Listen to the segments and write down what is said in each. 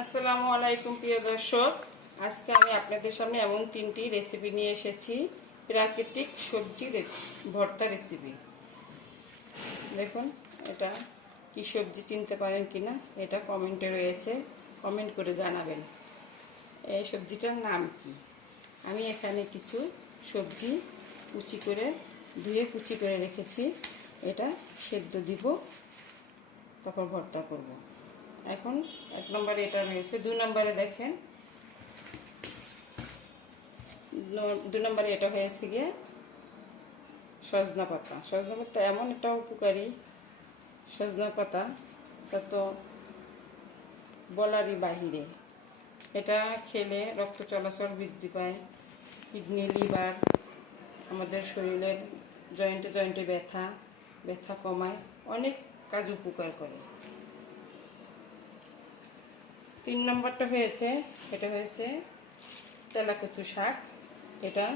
আসসালামু আলাইকুম, প্রিয় দর্শক। আজকে আমি আপনাদের সামনে এমন তিনটি রেসিপি নিয়ে এসেছি। প্রাকৃতিক সবজি ভর্তা রেসিপি দেখুন, এটা কি সবজি চিনতে পারেন কিনা এটা কমেন্টে রয়েছে। কমেন্ট করে জানাবেন। এই সবজিটার নাম কি? আমি এখানে কিছু সবজি কুচি করে, ধুয়ে কুচি করে রেখেছি। এটা সেদ্ধ দিব, তারপর ভর্তা করব। এখন এক নম্বরে এটা রয়েছে দুই নম্বরে দেখেন। দুই নম্বরে এটা হয়েছে গিয়ে সজনা পাতা সজনা পাতা এমন একটা উপকারী সজনা পাতা তা তো বলারই বাহিরে। এটা খেলে রক্ত চলাচল বৃদ্ধি পায়, কিডনি, লিভার, আমাদের শরীরের জয়েন্টে জয়েন্টে ব্যথা ব্যথা কমায়, অনেক কাজ উপকার করে। তিন নম্বরটা হয়েছে, এটা হয়েছে তেলাকচু শাক। এটা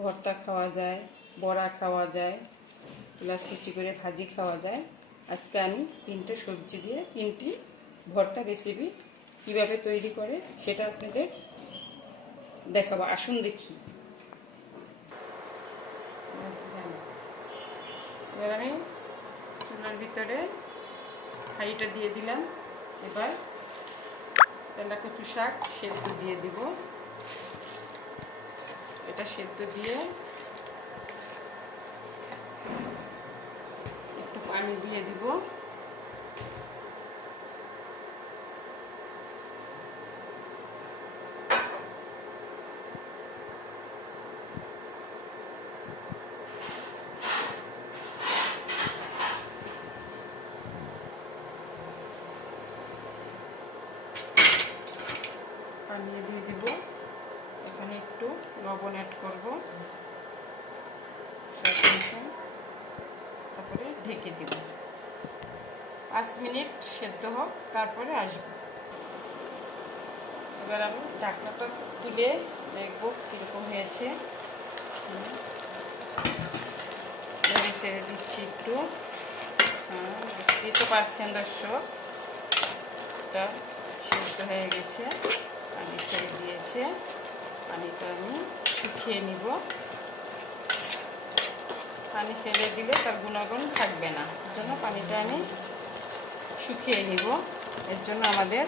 ভর্তা খাওয়া যায়, বড়া খাওয়া যায় প্লাস কুচি করে ভাজি খাওয়া যায়। আজকে আমি তিনটে সবজি দিয়ে, তিনটি ভর্তা রেসিপি কীভাবে তৈরি করে সেটা আপনাদের দেখাবো। আসুন দেখি। এবার আমি চুলার ভিতরে হাঁড়িটা দিয়ে দিলাম। এবার তেলা কচু শাক সেদ্ধ দিয়ে দিব। এটা সেদ্ধ দিয়ে একটু পানি দিয়ে দিব। পানি দিয়ে দিব। এখানে একটু লবণ অ্যাড করব। তারপরে ঢেকে দিব। পাঁচ মিনিট সেদ্ধ হোক, তারপরে আসব। এবার আমি ঢাকনাটা তুলে দেখব কীরকম হয়েছে। ছেড়ে দিচ্ছি একটু। হ্যাঁ বুঝতেই তো পারছেন দর্শক। এটা সেদ্ধ হয়ে গেছে। পানি ছেড়ে দিয়েছে। পানিটা আমি শুকিয়ে নিব। পানি ফেলে দিলে তার গুণাগুণ থাকবে না। জন্য পানিটা আমি শুকিয়ে নিব। এর জন্য আমাদের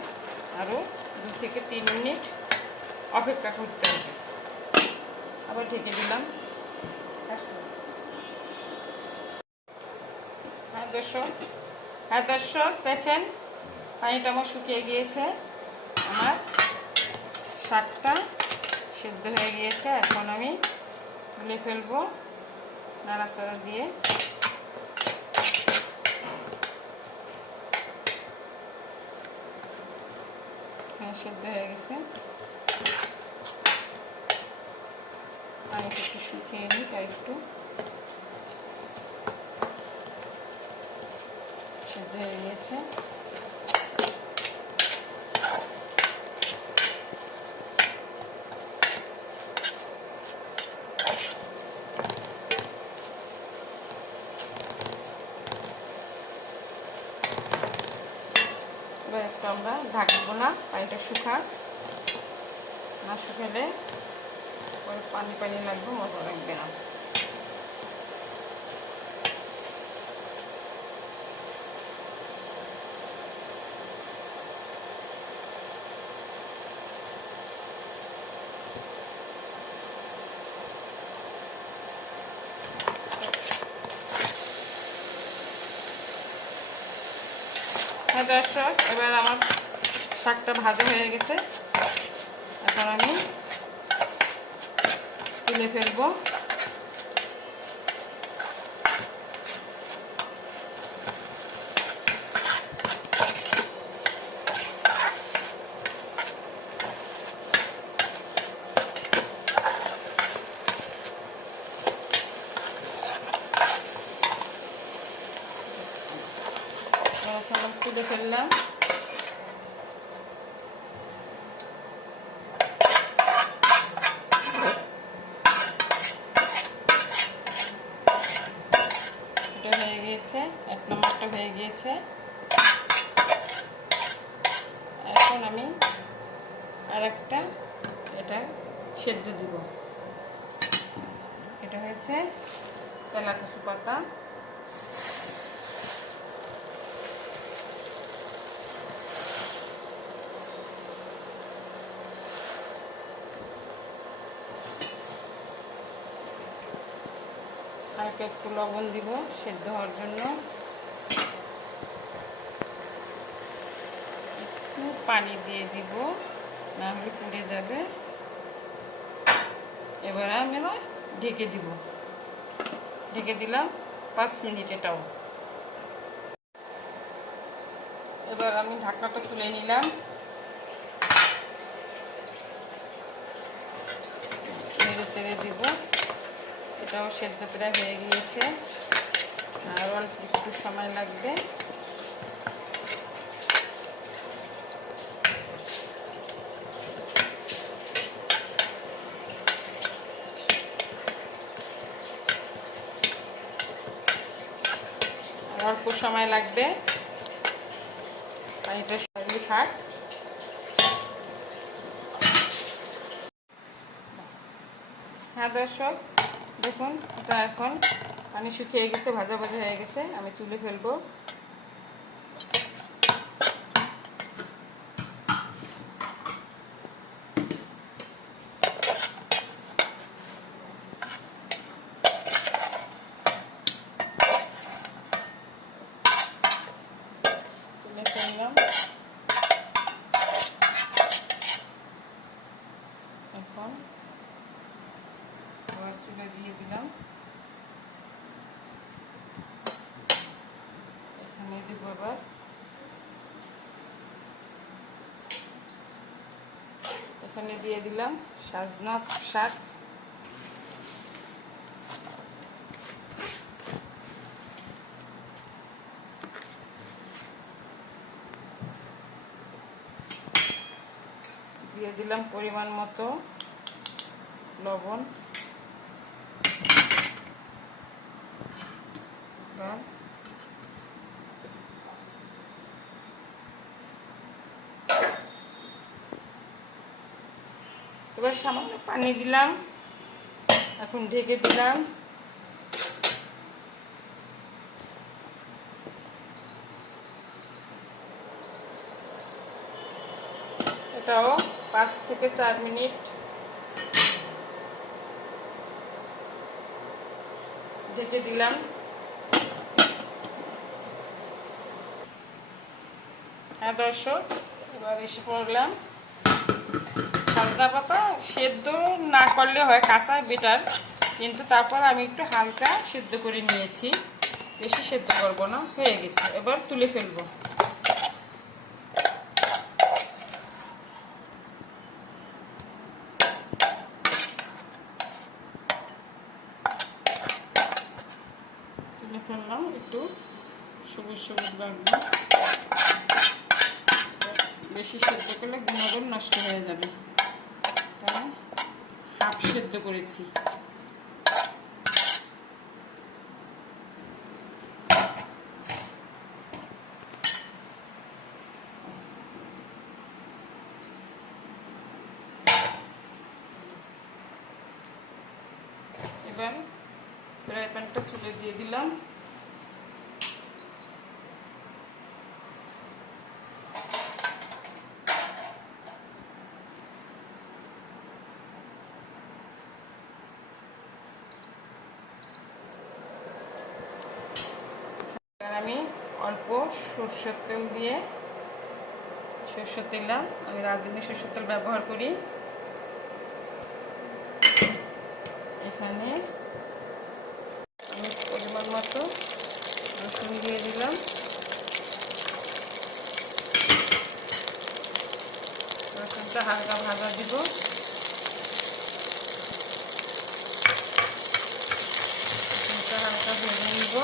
আরও দু থেকে তিন মিনিট অপেক্ষা করতে হবে। আবার ঢেকে দিলাম। হ্যাঁ দর্শক। হ্যাঁ দর্শক, দেখেন, পানিটা আমার শুকিয়ে গিয়েছে। আমার শাকটা সেদ্ধ হয়ে গিয়েছে, এখন আমি তুলে ফেলব নাড়াচাড়া দিয়ে। হ্যাঁ সেদ্ধ হয়ে গেছে। পানিটা একটু শুকিয়ে নিই তাই একটু। সেদ্ধ হয়ে গিয়েছে এবার একটু আমরা ঢাকবো না পানিটা শুকাক। না শুকালে পানি পানি লাগবে মজা লাগবে না। হ্যাঁ দর্শক এবার আমার শাকটা ভাজা হয়ে গেছে। এখন আমি তুলে ফেলব এখন আমি তুলে ফেললাম। এটা হয়ে গিয়েছে, এক নম্বরটা হয়ে গিয়েছে। এখন আমি আর একটা এটা সেদ্ধ দিব। এটা হচ্ছে তেলাকুচু পাতা হালকা একটু লবণ দিব সেদ্ধ হওয়ার জন্য। একটু পানি দিয়ে দিব, না হলে পুড়ে যাবে। এবার আমি ঢেকে দিব। ঢেকে দিলাম পাঁচ মিনিট এটাও। এবার আমি ঢাকনাটা তুলে নিলাম। নেড়ে চেড়ে দিব। এটাও সেদ্ধ প্রায় হয়ে গিয়েছে। আর অল্প একটু সময় লাগবে। অল্প সময় লাগবে। থাক। হ্যাঁ দর্শক দেখুন, এটা এখন পানি শুকিয়ে গেছে, ভাজা ভাজা হয়ে গেছে, আমি তুলে ফেলব। তুলে ফেললাম এখন আবার চুলে দিয়ে দিলাম এখানে দিব আবার এখানে দিয়ে দিলাম সাজনা শাক। দিয়ে দিলাম পরিমাণ মতো লবণ এবার এবার সামান্য পানি দিলাম। এখন ঢেকে দিলাম। এটাও পাঁচ থেকে চার মিনিট ঢেকে দিলাম। হ্যাঁ দর্শক, এবার এসে পড়লাম। হালকা পাতা, সেদ্ধ না করলে হয় কাঁচা বেটার কিন্তু তারপর আমি একটু হালকা সেদ্ধ করে নিয়েছি। বেশি সেদ্ধ করব না, হয়ে গেছে। এবার তুলে ফেলব। ফেললাম একটু সবুজ সবুজ বেশি সেদ্ধ করলে গুণাগুণ নষ্ট হয়ে যাবে। সেদ্ধ করেছি। এবার ফ্রাই প্যানটা চুলে দিয়ে দিলাম এবার আমি অল্প সর্ষের তেল দিয়ে সর্ষের তেলটা আমি রাঁধুনি, সর্ষের তেল ব্যবহার করি। এখানে আমি পরিমাণ মতো রসুন দিয়ে দিলাম। রসুনটা হালকা ভাজা দিব। হালকা ভেজে নিব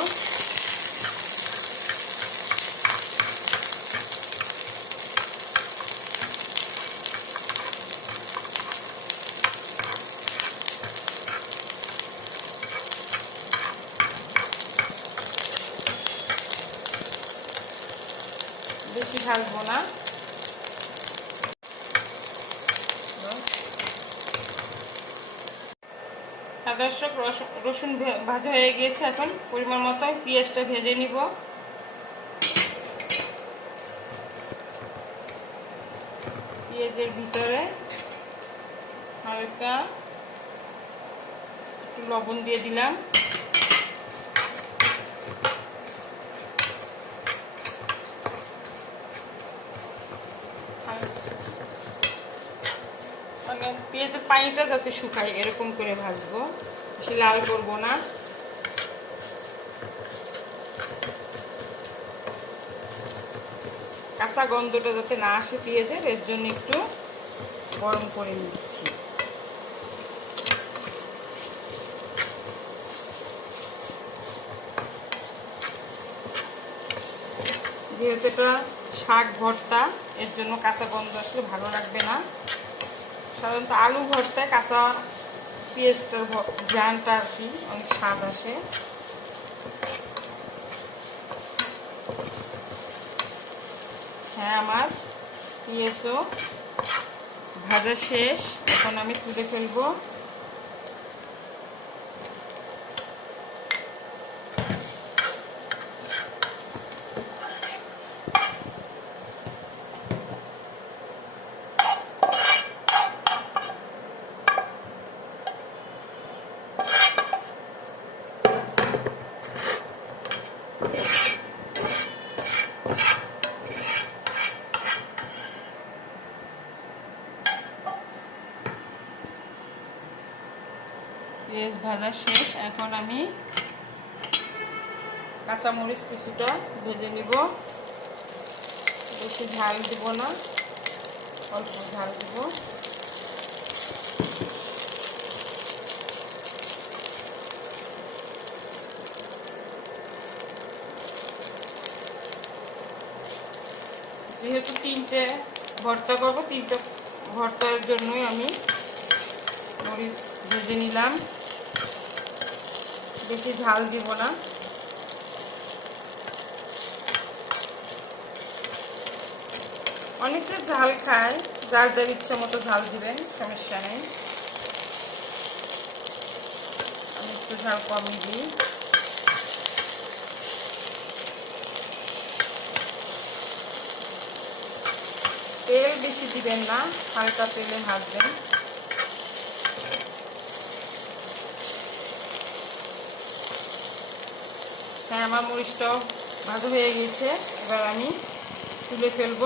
বেশি ভাজবো না আর দর্শক রস- রসুন ভাজা হয়ে গিয়েছে এখন। পরিমাণ মতো পেঁয়াজটা ভেজে নিব। পেঁয়াজের ভিতরে হালকা লবণ দিয়ে দিলাম আর পেঁয়াজের পানিটা যাতে শুকায়, এরকম করে ভাজবো। বেশি লাল করব না। কাঁচা গন্ধটা যাতে না আসে পেঁয়াজের, এর জন্য একটু গরম করে নিচ্ছি। যেহেতু এটা শাক ভর্তা, এর জন্য কাঁচা গন্ধ আসলে ভালো লাগবে না। সাধারণত আলু ভর্তায় কাঁচা পেঁয়াজটার জ্যানটা আর কি, অনেক স্বাদ আসে। হ্যাঁ আমার পেঁয়াজও ভাজা শেষ। এখন আমি তুলে ফেলব। পেঁয়াজ ভাজা শেষ। এখন আমি কাঁচামরিচ কিছুটা ভেজে নিব। বেশি ঝাল দিব না, অল্প ঝাল দিব। যেহেতু তিনটে ভর্তা করব, তিনটে ভর্তার জন্যই আমি মরিচ ভেজে নিলাম। বেশি ঝাল দিব না। অনেকটা ঝাল খায়, যার যার ইচ্ছা মতো ঝাল দিবেন, সমস্যা নেই। আমি একটু ঝাল কমই দিই। তেল বেশি দিবেন না, হালকা তেলে ভাজবেন। হ্যাঁ আমার মরিচটাও ভাজা হয়ে গেছে এবার আমি তুলে ফেলব।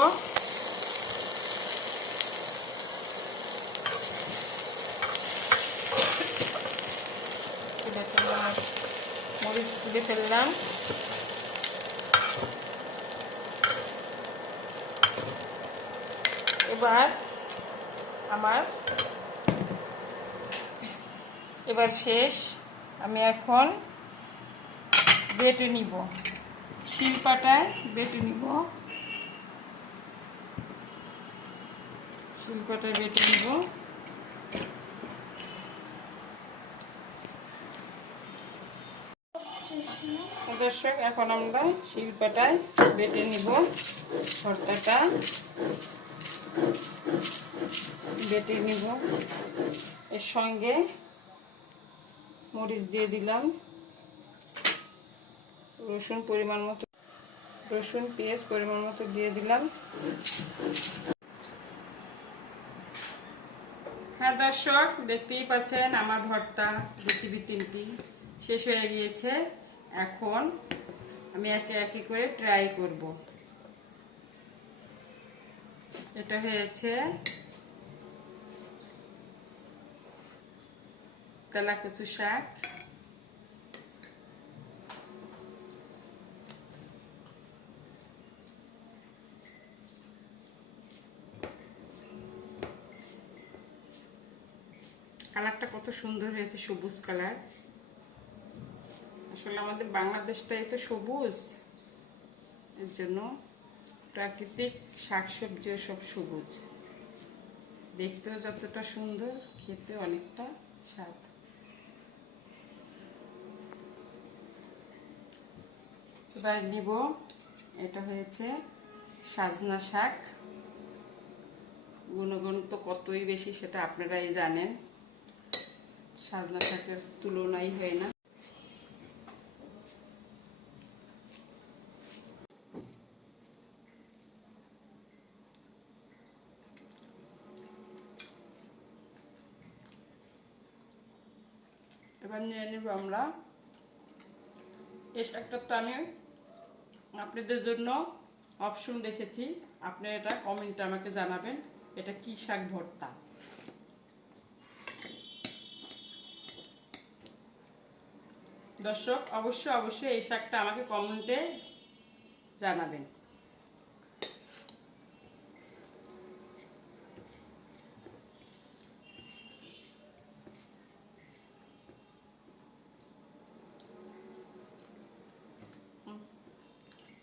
তুলে ফেললাম মরিচ তুলে ফেললাম। এবার আমার এবার শেষ। আমি এখন বেটে নিব। শিলপাটায় বেটে নিব। শিলপাটায় বেটে নিব। দর্শক, এখন আমরা শিলপাটায় বেটে নিব। ভর্তাটা বেটে নিব। এর সঙ্গে মরিচ দিয়ে দিলাম। রসুন পরিমাণ মতো, রসুন, পেঁয়াজ পরিমাণ মতো দিয়ে দিলাম। হ্যাঁ দর্শক, দেখতেই পাচ্ছেন আমার ভর্তা রেসিপি তিনটি শেষ হয়ে গিয়েছে। এখন আমি একে একে করে ট্রাই করব। এটা হয়েছে তেলাকুচু শাক। কালারটা কত সুন্দর হয়েছে, সবুজ কালার। আসলে আমাদের বাংলাদেশটাই তো সবুজ। এর জন্য প্রাকৃতিক শাকসবজিও সব সবুজ। দেখতেও যতটা সুন্দর, খেতে অনেকটা স্বাদ। এবার নিব, এটা হয়েছে সাজনা শাক। গুণগুণ তো কতই বেশি সেটা আপনারাই জানেন। সাজনা শাকের তুলনাই হয় না। এবার নিয়ে নেব আমরা। এই শাকটা তো আমি আপনাদের জন্য অপশন রেখেছি আপনি এটা কমেন্টে আমাকে জানাবেন, এটা কি শাক ভর্তা? দর্শক, অবশ্যই অবশ্যই এই শাকটা আমাকে কমেন্টে জানাবেন।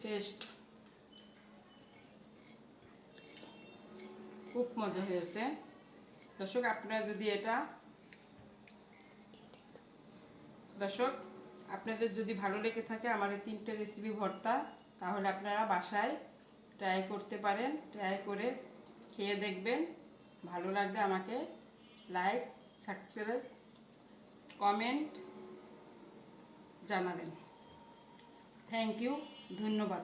টেস্ট। খুব মজা হয়েছে। দর্শক, আপনারা যদি এটা দর্শক আপনাদের যদি ভালো লেগে থাকে আমার এই তিনটে রেসিপি ভর্তা, তাহলে আপনারা বাসায় ট্রাই করতে পারেন ট্রাই করে খেয়ে দেখবেন। ভালো লাগলে আমাকে লাইক সাবস্ক্রাইব কমেন্ট জানাবেন। থ্যাংক ইউ ধন্যবাদ।